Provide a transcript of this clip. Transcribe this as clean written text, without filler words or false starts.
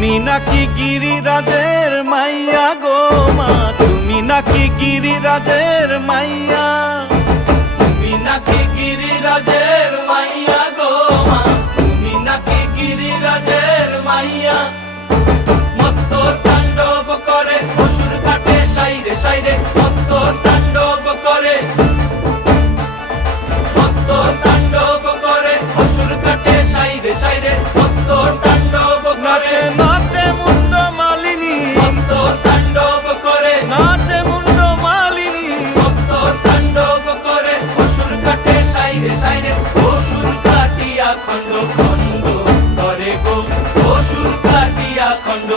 তুমি নাকি গিরিরাজের মাইয়া গো মা, তুমি নাকি গিরিরাজের মাইয়া, তুমি নাকি গিরিরাজের মাইয়া গো মা, তুমি নাকি গিরিরাজের মাইয়া। মত্ত তাণ্ডব করে অসুর কাটে সাইরে সাইরে, মত্ত তাণ্ডব করে, মত্ত তাণ্ডব করে অসুর কাটে সাইরে সাইরে, মত্ত তাণ্ডব করে। নাচে মুন্ড মালিনী, মত্ত তাণ্ডব করে, নাচে মুন্ড মালিনী, মত্ত তাণ্ডব করে অসুর কাটে সাইরে সাইরে, অসুর কাটিয়া খণ্ড খণ্ড করে গো, অসুর কাটিয়া খণ্ড